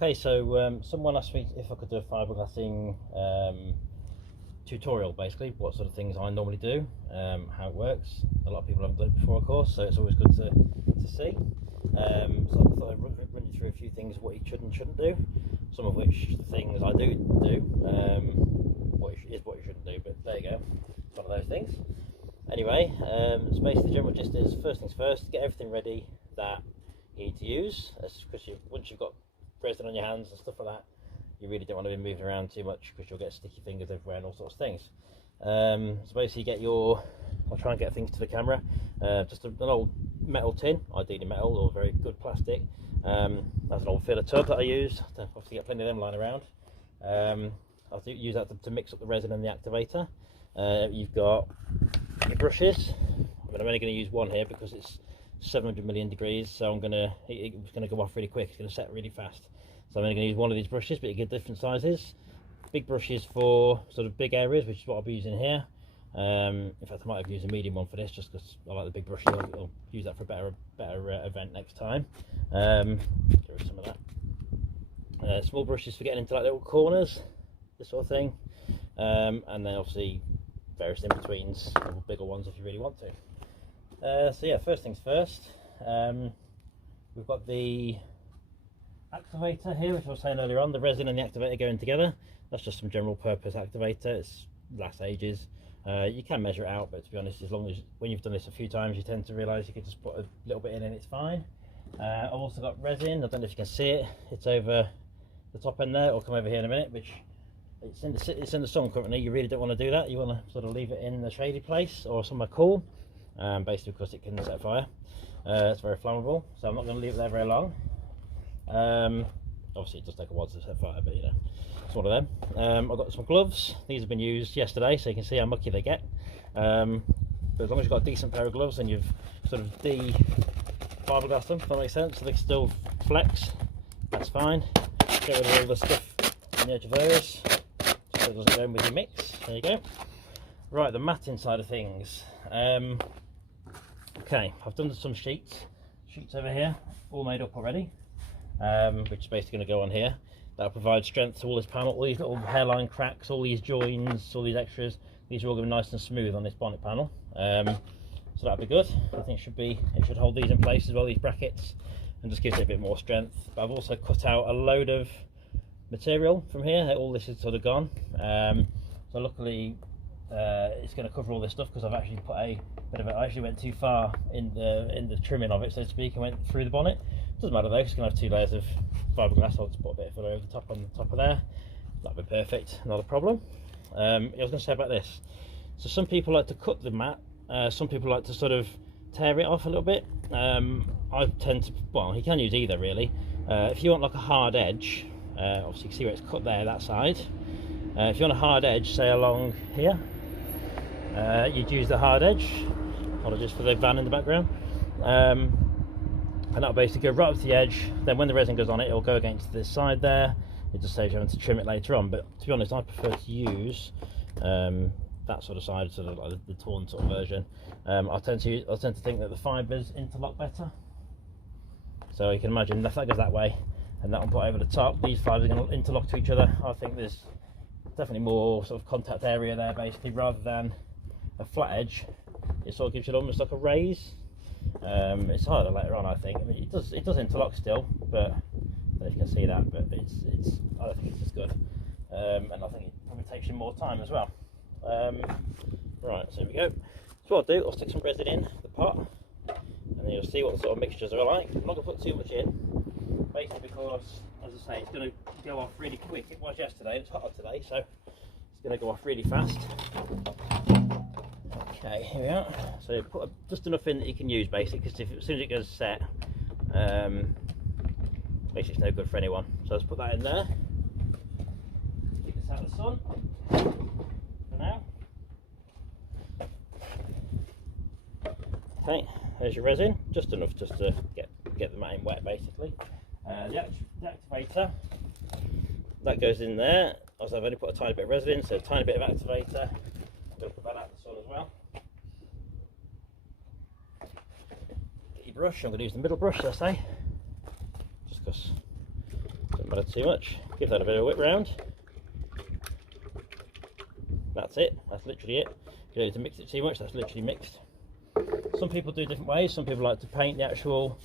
Okay, so someone asked me if I could do a fiberglassing tutorial, basically, what sort of things I normally do, how it works. A lot of people haven't done it before, of course, so it's always good to see. So I thought I'd run you through a few things, what you should and shouldn't do, some of which things I do, what you shouldn't do, but there you go, it's one of those things. Anyway, so basically the general gist is, first things first, get everything ready that you need to use, because once you've got resin on your hands and stuff like that, you really don't want to be moving around too much because you'll get sticky fingers everywhere and all sorts of things. So basically I'll try and get things to the camera, just an old metal tin, ideally metal or very good plastic. That's an old filler tub that I use, obviously get plenty of them lying around. I'll use that to mix up the resin and the activator. You've got your brushes. I'm only going to use one here because it's 700 million degrees, so it's going to go off really quick. It's going to set really fast, so I'm only going to use one of these brushes, but you get different sizes. Big brushes for sort of big areas, which is what I'll be using here. In fact, I might have used a medium one for this just because I like the big brushes. I'll use that for a better event next time. Get rid of some of that. Small brushes for getting into like little corners, this sort of thing, and then obviously various in-betweens, or bigger ones if you really want to. So yeah, first things first, we've got the activator here, which I was saying earlier on, the resin and the activator going together. That's just some general purpose activator, it's lasts ages. You can measure it out, but to be honest, as long as when you've done this a few times, you tend to realise you can just put a little bit in and it's fine. I've also got resin, I don't know if you can see it, it's over the top end there, it'll come over here in a minute, which it's in the sun currently. You really don't want to do that, you want to sort of leave it in a shady place or somewhere cool. Basically because it can set fire. It's very flammable, so I'm not going to leave it there very long. Obviously it does take a while to set fire, but you know, it's one of them. I've got some gloves. These have been used yesterday, so you can see how mucky they get. But as long as you've got a decent pair of gloves and you've sort of de-fiberglassed them, if that makes sense, so they can still flex, that's fine. Get rid of all the stuff on the edge of those, so it doesn't go in with your mix. There you go. Right, the matting side of things. Okay, I've done some sheets over here, all made up already, which is basically going to go on here. That'll provide strength to all this panel, all these little hairline cracks, all these joins, all these extras. These are all going to be nice and smooth on this bonnet panel, so that'll be good. I think it should hold these in place as well, these brackets, and just gives it a bit more strength. But I've also cut out a load of material from here. All this is sort of gone, so luckily it's going to cover all this stuff because I've actually put a bit of it. I actually went too far in the trimming of it, so to speak, and went through the bonnet. Doesn't matter though, it's going to have 2 layers of fiberglass. I'll just put a bit of filler over the top on the top of there. That'll be perfect, not a problem. I was going to say about this. So some people like to cut the mat. Some people like to sort of tear it off a little bit. I tend to, well, you can use either really. If you want like a hard edge, obviously you can see where it's cut there, that side. If you want a hard edge, say along here, you'd use the hard edge. Apologies for the van in the background. And that'll basically go right up to the edge. Then when the resin goes on it, it'll go against this side there. It just saves you having to trim it later on. But to be honest, I prefer to use that sort of side, sort of like the torn sort of version. I tend to think that the fibres interlock better. So you can imagine if that goes that way, and that one put over the top, these fibres are going to interlock to each other. I think there's definitely more sort of contact area there, basically, rather than a flat edge. It sort of gives you almost like a raise. It's harder later on, I think. I mean, it does interlock still, but I don't know if you can see that, but I don't think it's as good, and I think it probably takes you more time as well. Right, so here we go. So what I'll do, I'll stick some resin in the pot, and then you'll see what the sort of mixtures are like. I'm not going to put too much in, basically because, as I say, it's going to go off really quick. It was yesterday, it's hotter today, so it's going to go off really fast. Okay, here we are. So put just enough in that you can use, basically, because as soon as it goes set, basically it's no good for anyone. So let's put that in there. Keep this out of the sun for now. Okay, there's your resin, just enough just to get the matting wet, basically. The activator, that goes in there. Also, I've only put a tiny bit of resin in, so a tiny bit of activator. I'm going to put that out in the sun as well. Get your brush, I'm going to use the middle brush, I say, just because Don't matter too much. Give that a bit of a whip round. That's it. That's literally it. If you don't need to mix it too much, that's literally mixed. Some people do different ways. Some people like to paint the actual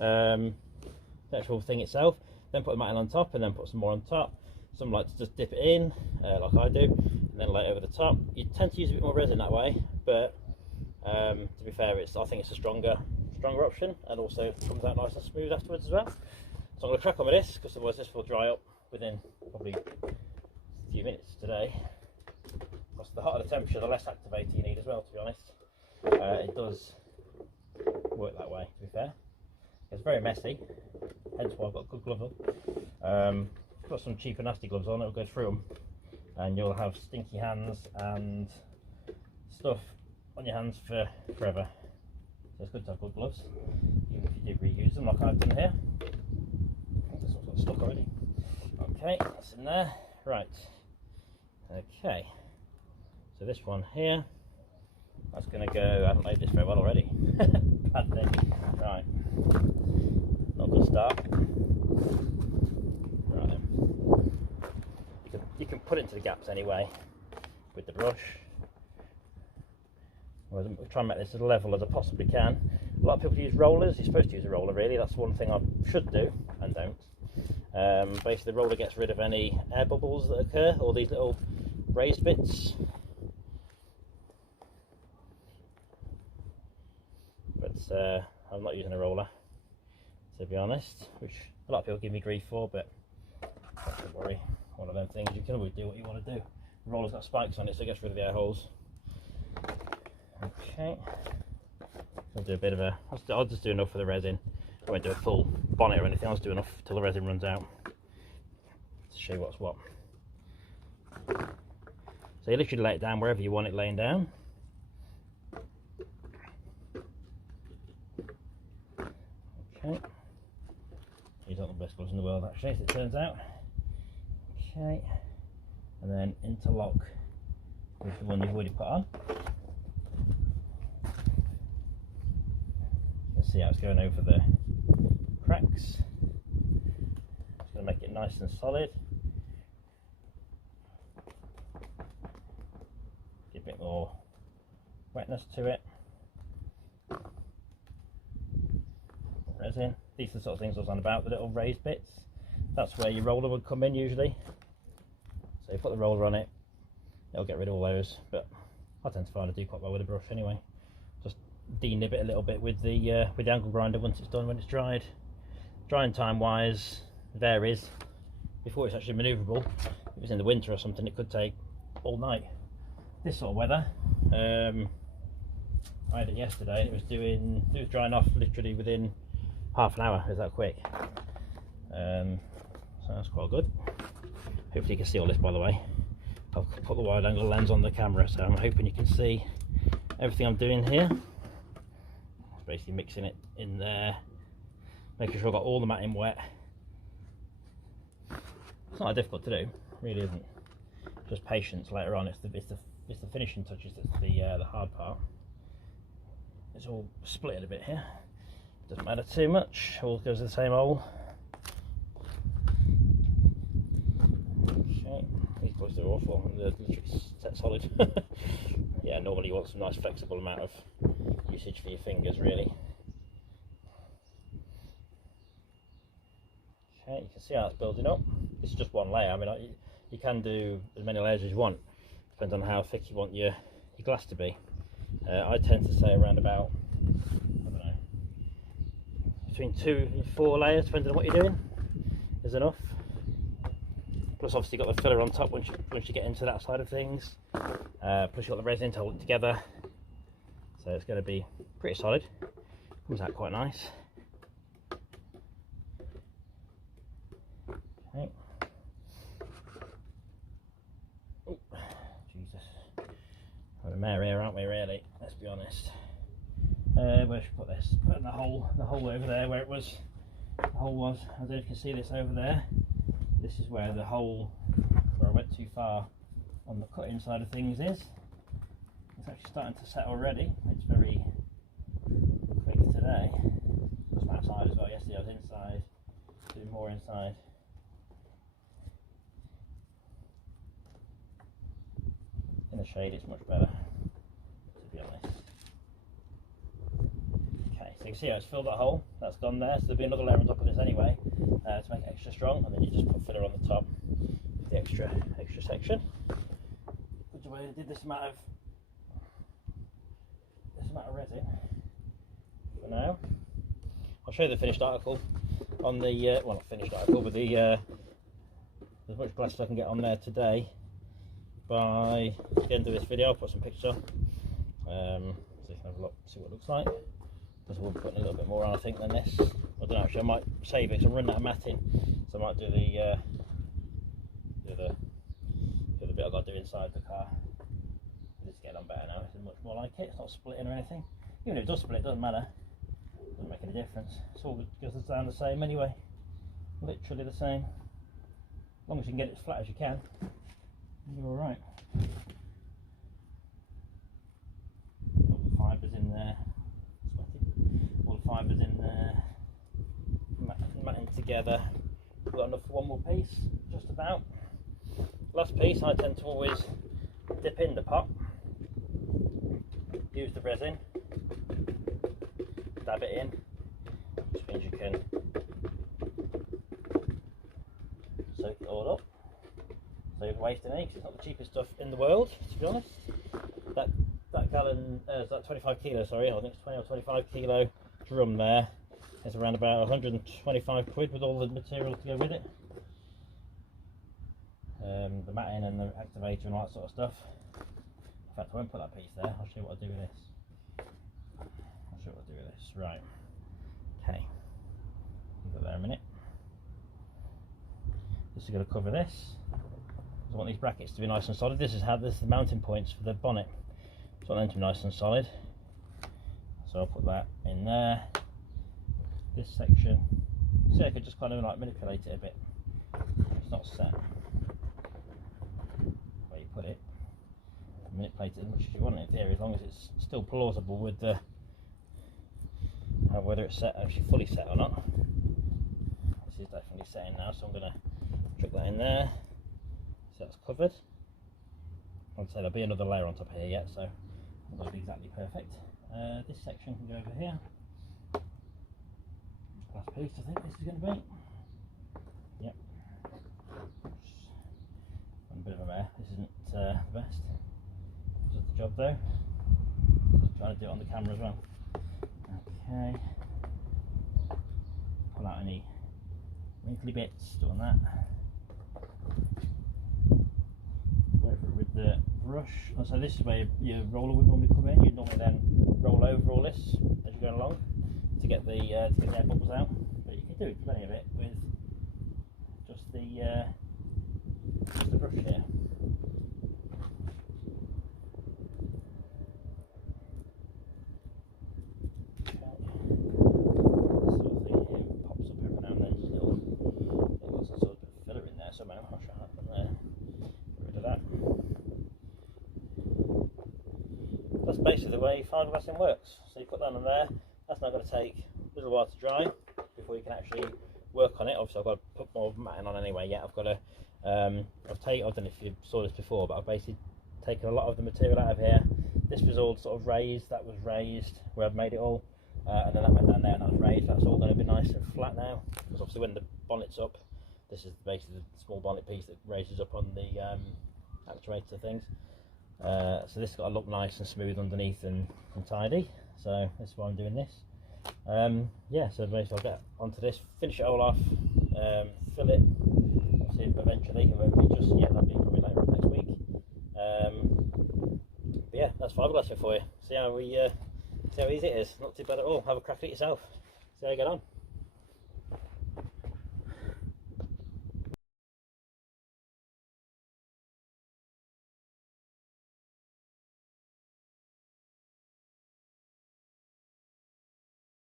thing itself, then put the matting on top, and then put some more on top. Some like to just dip it in, like I do, and then lay it over the top. You tend to use a bit more resin that way, but to be fair, I think it's a stronger option, and also it comes out nice and smooth afterwards as well. So I'm going to crack on with this, because otherwise this will dry up within probably a few minutes today. Because the hotter the temperature, the less activator you need as well, to be honest. It does work that way, to be fair. It's very messy, hence why I've got a good glove on. Put some cheap and nasty gloves on, it'll go through them, and you'll have stinky hands and stuff on your hands for forever. So it's good to have good gloves, even if you do reuse them like I've done here. This one's got stuck already. Okay, that's in there. Right. Okay. So this one here, that's going to go. I haven't laid this very well already. Bad thing. Right. Not a good start. Right then. You can put it into the gaps anyway with the brush. We'll try and make this as level as I possibly can. A lot of people use rollers. You're supposed to use a roller, really. That's one thing I should do and don't. Basically, the roller gets rid of any air bubbles that occur, or these little raised bits. But I'm not using a roller, to be honest, which a lot of people give me grief for, but don't worry. One of them things, you can always do what you want to do. The roller's got spikes on it, so it gets rid of the air holes. Okay, I'll do a bit of a. I'll just do enough for the resin. I won't do a full bonnet or anything. I'll just do enough till the resin runs out to show you what's what. So you literally lay it down wherever you want it laying down. Okay, these aren't the best gloves in the world actually, as it turns out. Okay, and then interlock with the one you've already put on. Let's see how it's going over the cracks. Just going to make it nice and solid. Give a bit more wetness to it. Resin. These are the sort of things I was on about, the little raised bits. That's where your roller would come in usually. So you put the roller on it, it'll get rid of all those, but I tend to find I do quite well with a brush anyway. Just denib it a little bit with the angle grinder once it's done, when it's dried. Drying time wise varies. Before it's actually manoeuvrable, if it was in the winter or something, it could take all night. This sort of weather, I had it yesterday and it was drying off literally within half an hour. It was that quick. So that's quite good. Hopefully you can see all this, by the way. I've put the wide angle lens on the camera, so I'm hoping you can see everything I'm doing here. It's basically mixing it in there, making sure I've got all the matting wet. It's not that difficult to do, really isn't. Just patience later on. It's the finishing touches that's the hard part. It's all split a bit here. Doesn't matter too much. All goes to the same hole. Okay, these boys are awful. They're literally set solid. Yeah, normally you want some nice flexible amount of usage for your fingers, really. Okay, you can see how it's building up. This is just one layer. I mean, you can do as many layers as you want. Depends on how thick you want your glass to be. I tend to say around about, I don't know, between 2 and 4 layers, depending on what you're doing, is enough. Plus obviously you've got the filler on top once you get into that side of things. Plus you've got the resin to hold it together. So it's going to be pretty solid. Comes out quite nice. Okay. Oh, Jesus. We're a mare here, aren't we, really? Let's be honest. Where should I put this? Put in the hole over there where it was. The hole was. I don't know if you can see this over there. This is where the hole, where I went too far on the cutting side of things is. It's actually starting to set already. It's very quick today. I was outside as well yesterday. I was inside, doing more inside. the shade it's much better, to be honest. Okay, so you can see how it's filled that hole, that's gone there, so there'll be another layer on top of this anyway to make it extra strong, and then you just put filler on the top for the extra section. Good way I did this amount of resin for now. I'll show you the finished article on the well, not finished article, but the as much glass as I can get on there today by the end of this video. I'll put some pictures on so you can have a look, see what it looks like. Because we'll be putting a little bit more on, I think, than this. I don't know, actually I might save it because I'm running out of matting, so I might do the bit I've got to do inside the car. It's getting on better now, it's much more like it, it's not splitting or anything. Even if it does split, it doesn't matter, it doesn't make any difference. It's all goes down the same anyway, literally the same. As long as you can get it as flat as you can, you're alright. All the fibres in there, all the fibres in there, matting together. We've got enough for one more piece, just about. Last piece, I tend to always dip in the pot, use the resin, dab it in, which means you can soak it all up, save wasting any, because it's not the cheapest stuff in the world, to be honest. That gallon, that 25 kilo, sorry, I think it's 20 or 25 kilo drum there is around about 125 quid with all the material to go with it. The matting and the activator and all that sort of stuff. In fact, I won't put that piece there, I'll show you what I do with this. Right, okay, leave it there a minute. This is going to cover this. I want these brackets to be nice and solid. This is the mounting points for the bonnet, so I want them to be nice and solid. So I'll put that in there. This section, see, I could just kind of like manipulate it a bit. It's not set where you put it. Manipulate it as much as you want in theory, as long as it's still plausible with the whether it's set, actually fully set or not. This is definitely setting now, so I'm going to chuck that in there. So that's covered. I'd say there'll be another layer on top of here yet, so it'll be exactly perfect. This section can go over here. Last piece, I think this is going to be. Yep. A bit of a mess. This isn't the best. Does the job though. Just trying to do it on the camera as well. Okay. Pull out any wrinkly bits, doing that. Go over it with the brush. Oh, so this is where your roller would normally come in. You'd normally then roll over all this as you're going along to get the air bubbles out. But you can do plenty of it with just the brush here. That's basically the way fibreglassing works. So you put that on there, that's now going to take a little while to dry before you can actually work on it. Obviously I've got to put more matting on anyway yet. I've got to, I don't know if you saw this before, but I've basically taken a lot of the material out of here. This was all sort of raised, that was raised where I've made it all, and then that went down there and that was raised. That's all going to be nice and flat now, because obviously when the bonnet's up, this is basically the small bonnet piece that raises up on the actuator things. So this has got to look nice and smooth underneath and tidy, so that's why I'm doing this. Yeah, so basically I'll get onto this, finish it all off, fill it, obviously eventually, it won't be just yet, that'll be probably later on next week. But yeah, that's fibreglassing for you. See how easy it is, not too bad at all. Have a crack at it yourself, see how you get on.